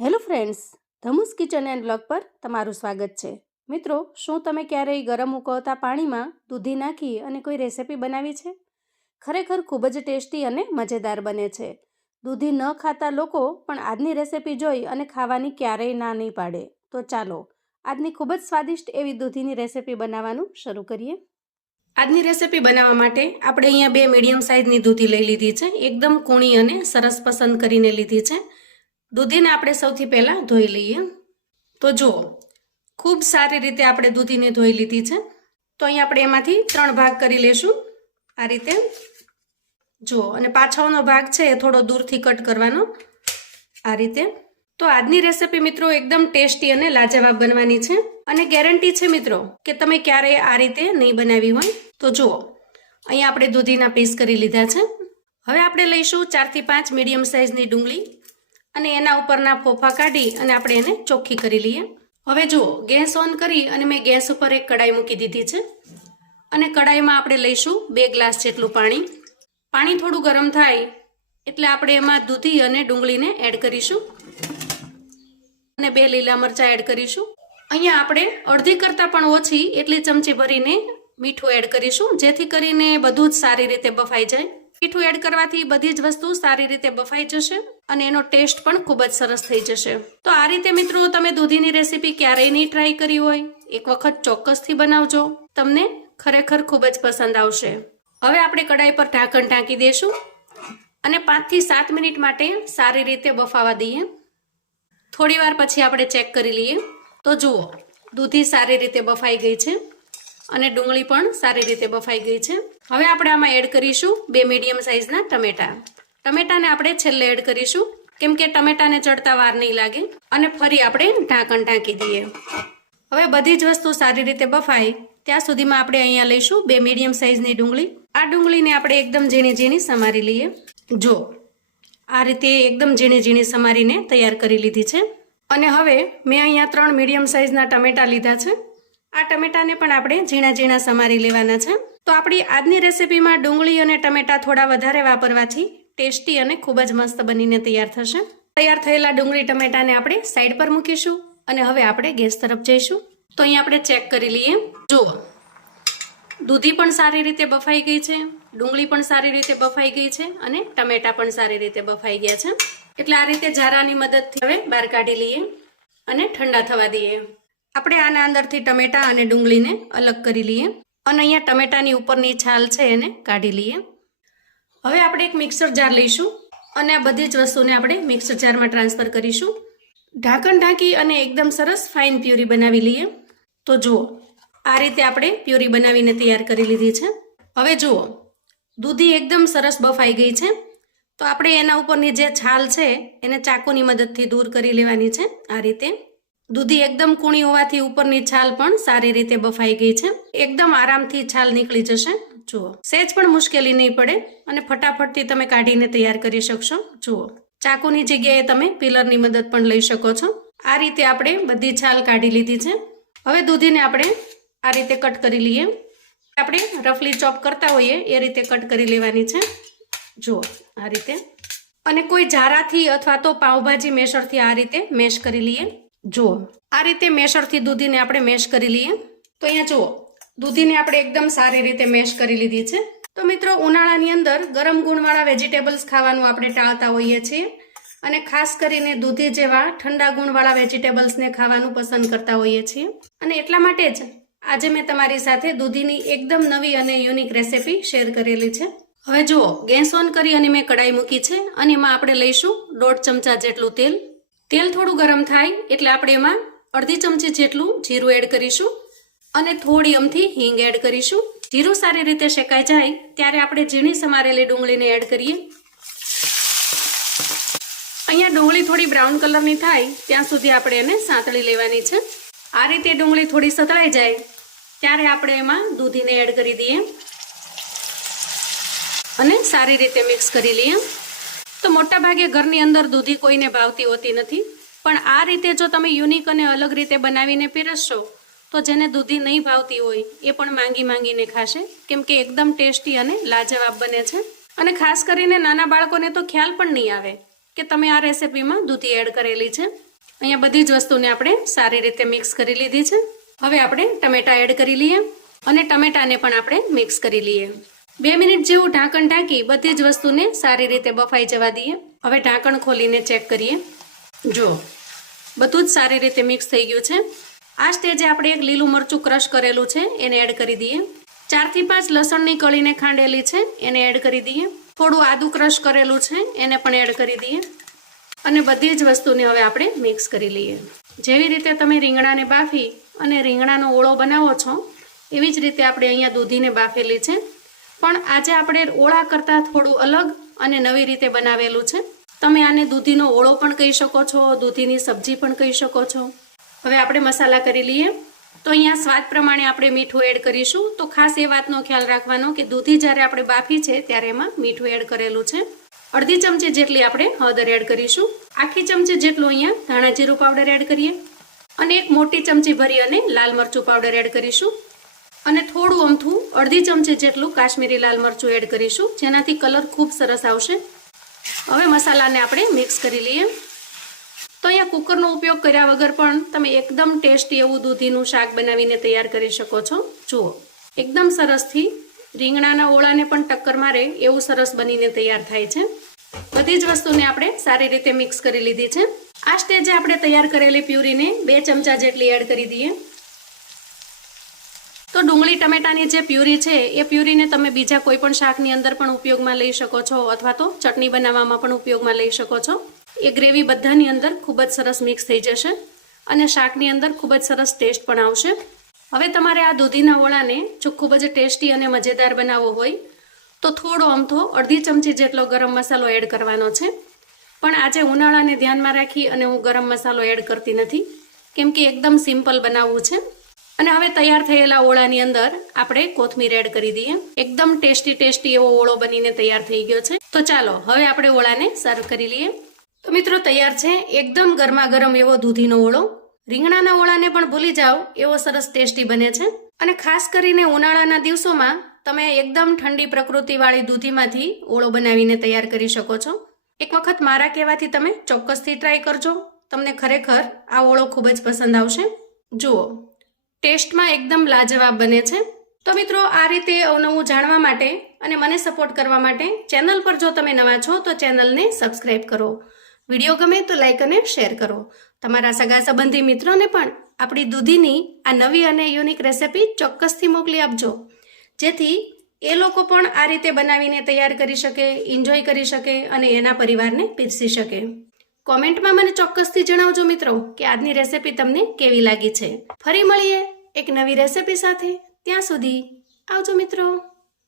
Hello friends, ધમુસ kitchen and blog પર તમારું સ્વાગત છે. મિત્રો, શું તમે ક્યારેય ગરમ ઉકળતા પાણીમાં દૂધી નાખી અને કોઈ રેસેપી બનાવી છે? ખરેખર ખૂબ જ ટેસ્ટી અને મજેદાર બને છે. દૂધી ન ખાતા લોકો પણ આજની રેસિપી જોઈ અને ખાવાની ક્યારેય ના નહીં પાડે. તો ચાલો, આજની ખૂબ જ સ્વાદિષ્ટ એવી દૂધીની રેસિપી બનાવવાનું શરૂ કરીએ. આજની રેસિપી બનાવવા માટે આપણે અહીંયા બે મીડિયમ સાઇઝની દૂધી લઈ લીધી છે. એકદમ કૂણી અને સરસ પસંદ કરીને લીધી છે. દૂધીને આપણે સૌથી પહેલાં ધોઈ લઈએ. તો જુઓ, ખૂબ સારી રીતે આપણે દૂધીને ધોઈ લીધી છે. તો અહીં આપણે એમાંથી ત્રણ ભાગ કરી લેશું. આ રીતે. જુઓ, અને પાછળનો ભાગ છે એ થોડો દૂરથી કટ કરવાનો. આ રીતે. તો આજની રેસિપી મિત્રો એકદમ ટેસ્ટી અને લાજવાબ બનવાની છે. અને ગેરંટી છે મિત્રો કે તમે ક્યારેય આ રીતે નહીં બનાવી હોય. તો જુઓ અહીંયા આપણે દૂધીના પીસ કરી લીધા છે. હવે આપણે લઈશું ચારથી પાંચ મીડિયમ સાઇઝની ડુંગળી. અને એના ઉપરના ફોફા કાઢી અને આપણે એને ચોખ્ખી કરી લઈએ. હવે જુઓ, ગેસ ઓન કરી અને મેં ગેસ ઉપર એક કડાઈ મૂકી દીધી છે. અને કડાઈમાં આપણે લઈશું બે ગ્લાસ જેટલું પાણી. પાણી થોડું ગરમ થાય એટલે આપણે એમાં દૂધી અને ડુંગળીને એડ કરીશું. અને બે લીલા મરચાં એડ કરીશું. અહીંયા આપણે અડધી કરતાં પણ ઓછી એટલી ચમચી ભરીને મીઠું એડ કરીશું, જેથી કરીને બધું જ સારી રીતે બફાઈ જાય. મીઠું એડ કરવાથી બધી જ વસ્તુ સારી રીતે બફાઈ જશે અને એનો ટેસ્ટ પણ ખૂબ જ સરસ થઈ જશે. તો આ રીતે મિત્રો તમે દૂધીની રેસીપી ક્યારેય નહીં ટ્રાય કરી હોય, એક વખત ચોક્કસથી બનાવજો. તમને ખરેખર ખૂબ જ પસંદ આવશે. હવે આપણે કડાઈ પર ઢાંકણ ઢાંકી દઈશું અને પાંચથી સાત મિનિટ માટે સારી રીતે બફાવા દઈએ. થોડીવાર પછી આપણે ચેક કરી લઈએ. તો જુઓ, દૂધી સારી રીતે બફાઈ ગઈ છે અને ડુંગળી પણ સારી રીતે બફાઈ ગઈ છે. હવે આપણે આમાં એડ કરીશું બે મીડિયમ સાઇઝના ટમેટા. ટમેટાને આપણે છેલ્લે એડ કરીશું, કેમ કે ટમેટાને ચડતા વાર નહીં લાગે અને ફરી આપણે ઢાંકણ ઢાંકી દઈએ. હવે બધી જ વસ્તુ સારી રીતે બફાય ત્યાં સુધીમાં આપણે અહીંયા લઈશું બે મીડિયમ સાઇઝની ડુંગળી. આ ડુંગળીને આપણે એકદમ ઝીણી ઝીણી સમારી લઈએ. જો, આ રીતે એકદમ ઝીણી ઝીણી સમારીને તૈયાર કરી લીધી છે. અને હવે મેં અહીંયા ત્રણ મીડિયમ સાઇઝના ટમેટા લીધા છે. આ ટમેટાને પણ આપણે ઝીણા ઝીણા સમારી લેવાના છે. તો આપણી આજની રેસિપીમાં ડુંગળી અને ટમેટા થોડા વધારે વાપરવાથી ટેસ્ટી અને ખૂબ જ મસ્ત બનીને તૈયાર થશે. તૈયાર થયેલા ડુંગળી ટમેટાને આપણે સાઈડ પર મૂકીશું અને હવે આપણે ગેસ તરફ જઈશું. તો અહીં આપણે ચેક કરી લઈએ. જુઓ. દૂધી પણ સારી રીતે બફાઈ ગઈ છે, ડુંગળી પણ સારી રીતે બફાઈ ગઈ છે અને ટમેટા પણ સારી રીતે બફાઈ ગયા છે. એટલે આ રીતે જારાની મદદથી હવે બહાર કાઢી લઈએ અને ઠંડા થવા દઈએ. આપણે આના અંદરથી ટમેટા અને ડુંગળીને અલગ કરી લઈએ અને અહીંયા ટમેટાની ઉપરની છાલ છે એને કાઢી લઈએ. હવે આપણે એક મિક્સર જાર લઈશું અને આ બધી જ વસ્તુને આપણે મિક્સર જારમાં ટ્રાન્સફર કરીશું. ઢાંકણ ઢાંકી અને એકદમ સરસ ફાઇન પ્યુરી બનાવી લઈએ. તો જુઓ, આ રીતે આપણે પ્યુરી બનાવીને તૈયાર કરી લીધી છે. હવે જુઓ, દૂધી એકદમ સરસ બફાઈ ગઈ છે. તો આપણે એના ઉપરની જે છાલ છે, એને ચાકુની મદદથી દૂર કરી લેવાની છે આ રીતે. દૂધી એકદમ કૂણી હોવાથી ઉપરની છાલ પણ સારી રીતે બફાઈ ગઈ છે. એકદમ આરામથી છાલ નીકળી જશે. જુઓ. સહેજ પણ મુશ્કેલી નહીં પડે અને ફટાફટથી તમે કાઢીને તૈયાર કરી શકશો. જુઓ. ચાકુની જગ્યાએ તમે પિલરની મદદ પણ લઈ શકો છો. આ રીતે આપણે બધી છાલ કાઢી લીધી છે. હવે દૂધીને આપણે આ રીતે કટ કરી લઈએ. આપણે રફલી ચોપ કરતા હોઈએ એ રીતે કટ કરી લેવાની છે. જુઓ. આ રીતે. અને કોઈ ઝારાથી અથવા તો પાઉભાજી મેસરથી આ રીતે મેશ કરી લઈએ. જુઓ, આ રીતે મેશરથી દૂધીને આપણે મેશ કરી લઈએ. તો અહીંયા જુઓ, દૂધીને આપણે એકદમ સારી રીતે મેશ કરી લીધી છે. તો મિત્રો, ઉનાળાની અંદર ગરમ ગુણવાળા વેજીટેબલ્સ ખાવાનું આપણે ટાળતા હોઈએ છીએ અને ખાસ કરીને દૂધી જેવા ઠંડા ગુણવાળા વેજીટેબલ્સને ખાવાનું પસંદ કરતા હોઈએ છીએ. અને એટલા માટે જ આજે મેં તમારી સાથે દૂધીની એકદમ નવી અને યુનિક રેસિપી શેર કરેલી છે. હવે જુઓ, ગેસ ઓન કરી અને મેં કડાઈ મૂકી છે. અને એમાં આપણે લઈશું દોઢ ચમચા જેટલું તેલ. તેલ થોડું ગરમ થાય એટલે આપણે એમાં અડધી ચમચી જેટલું જીરું એડ કરીશું અને થોડી અમથી હિંગ એડ કરીશું. જીરું સારી રીતે શેકાઈ જાય ત્યારે આપણે ઝીણી સમારેલી ડુંગળીને એડ કરીએ. અહીંયા ડુંગળી થોડી બ્રાઉન કલરની થાય ત્યાં સુધી આપણે એને સાંતળી લેવાની છે. આ રીતે ડુંગળી થોડી સતળાઈ જાય ત્યારે આપણે એમાં દૂધીને એડ કરી દઈએ. અને સારી રીતે મિક્સ કરી લઈએ. તો મોટા ભાગે ઘરની અંદર દૂધી કોઈને ભાવતી હોતી નથી. પણ આ રીતે જો તમે યુનિક અને અલગ રીતે બનાવીને પીરસશો, તો જેને દૂધી નહીં ભાવતી હોય, એ પણ માંગી માંગીને ખાશે. કેમ કે એકદમ ટેસ્ટી અને લાજવાબ બને છે. અને ખાસ કરીને નાના બાળકોને તો ખ્યાલ પણ નહીં આવે કે તમે આ રેસીપીમાં દૂધી એડ કરેલી છે. અહીંયા બધી જ વસ્તુને આપણે સારી રીતે મિક્સ કરી લીધી છે. હવે આપણે ટમેટા એડ કરી લઈએ અને ટમેટાને પણ આપણે મિક્સ કરી લઈએ. બે મિનિટ જેવું ઢાંકણ ઢાંકી બધી જ વસ્તુને સારી રીતે બફાઈ જવા દઈએ. હવે ઢાંકણ ખોલીને ચેક કરીએ. જો બધું જ સારી રીતે મિક્સ થઈ ગયું છે. આ સ્ટેજે આપણે એક લીલું મરચું ક્રશ કરેલું છે, એને એડ કરી દઈએ. ચારથી પાંચ લસણની કળીને ખાંડેલી છે, એને એડ કરી દઈએ. થોડું આદું ક્રશ કરેલું છે, એને પણ એડ કરી દઈએ. અને બધી જ વસ્તુને હવે આપણે મિક્સ કરી લઈએ. જેવી રીતે તમે રીંગણાને બાફી અને રીંગણાનો ઓળો બનાવો છો, એવી જ રીતે આપણે અહીંયા દૂધીને બાફેલી છે. પણ આજે આપણે ઓળા કરતાં થોડું અલગ અને નવી રીતે બનાવેલું છે. તમે આને દૂધીનો ઓળો પણ કહી શકો છો, દૂધીની સબ્જી પણ કહી શકો છો. હવે આપણે મસાલા કરી લઈએ. તો અહીંયા સ્વાદ પ્રમાણે આપણે મીઠું એડ કરીશું. તો ખાસ એ વાતનો ખ્યાલ રાખવાનો કે દૂધી જ્યારે આપણે બાફી છે ત્યારે એમાં મીઠું એડ કરેલું છે. અડધી ચમચી જેટલી આપણે હળદર એડ કરીશું. આખી ચમચી જેટલું અહીંયા ધાણા જીરું પાવડર એડ કરીએ. અને એક મોટી ચમચી ભરી અને લાલ મરચું પાવડર એડ કરીશું. અને થોડું અમથું, અડધી ચમચી જેટલું કાશ્મીરી લાલ મરચું એડ કરીશું. જેનાથી કલર ખૂબ સરસ આવશે. હવે મસાલાને આપણે મિક્સ કરી લઈએ. તો અહીંયા કુકરનો ઉપયોગ કર્યા વગર પણ તમે એકદમ ટેસ્ટી એવું દૂધીનું શાક બનાવીને તૈયાર કરી શકો છો. જુઓ, એકદમ સરસથી રીંગણાના ઓળાને પણ ટક્કર મારે એવું સરસ બનીને તૈયાર થાય છે. બધી જ વસ્તુને આપણે સારી રીતે મિક્સ કરી લીધી છે. આ સ્ટેજે આપણે તૈયાર કરેલી પ્યુરીને બે ચમચા જેટલી એડ કરી દઈએ. ડુંગળી ટમેટાની જે પ્યુરી છે, એ પ્યુરીને તમે બીજા કોઈ પણ શાકની અંદર પણ ઉપયોગમાં લઈ શકો છો અથવા તો ચટણી બનાવવામાં પણ ઉપયોગમાં લઈ શકો છો. એ ગ્રેવી બધાની અંદર ખૂબ જ સરસ મિક્સ થઈ જશે અને શાકની અંદર ખૂબ જ સરસ ટેસ્ટ પણ આવશે. હવે તમારે આ દૂધીના વડાને જો ખૂબ જ ટેસ્ટી અને મજેદાર બનાવવો હોય, તો થોડો અમથો અડધી ચમચી જેટલો ગરમ મસાલો એડ કરવાનો છે. પણ આજે ઉનાળાને ધ્યાનમાં રાખી અને હું ગરમ મસાલો એડ કરતી નથી, કેમ કે એકદમ સિમ્પલ બનાવવું છે. અને હવે તૈયાર થયેલા ઓળાની અંદર આપણે કોથમીર એડ કરી દઈએ. એકદમ ટેસ્ટી ટેસ્ટી એવો ઓળો બનીને તૈયાર થઈ ગયો છે. તો ચાલો, હવે આપણે ઓળાને સર્વ કરી લઈએ. તો મિત્રો, તૈયાર છે એકદમ ગરમા ગરમ એવો દૂધીનો ઓળો. રીંગણાના ઓળાને પણ ભૂલી જાઓ, એવો સરસ ટેસ્ટી બને છે. અને ખાસ કરીને ઉનાળાના દિવસોમાં તમે એકદમ ઠંડી પ્રકૃતિવાળી દૂધીમાંથી ઓળો બનાવીને તૈયાર કરી શકો છો. એક વખત મારા કહેવાથી તમે ચોક્કસથી ટ્રાય કરજો. તમને ખરેખર આ ઓળો ખૂબ જ પસંદ આવશે. જુઓ. ટેસ્ટમાં એકદમ લાજવાબ બને છે. તો મિત્રો, આ રીતે અવનવું જાણવા માટે અને મને સપોર્ટ કરવા માટે ચેનલ પર જો તમે નવા છો, તો ચેનલને સબસ્ક્રાઈબ કરો. વીડિયો ગમે તો લાઇક અને શેર કરો. તમારા સગા સંબંધી મિત્રોને પણ આપણી દૂધીની આ નવી અને યુનિક રેસિપી ચોક્કસથી મોકલી આપજો. જેથી એ લોકો પણ આ રીતે બનાવીને તૈયાર કરી શકે એન્જોય કરી શકે અને એના પરિવારને પીરસી શકે. કોમેન્ટમાં મને ચોક્કસથી જણાવજો મિત્રો કે આજની રેસિપી તમને કેવી લાગી છે. ફરી મળીએ એક નવી રેસિપી સાથે. ત્યાં સુધી આવજો મિત્રો.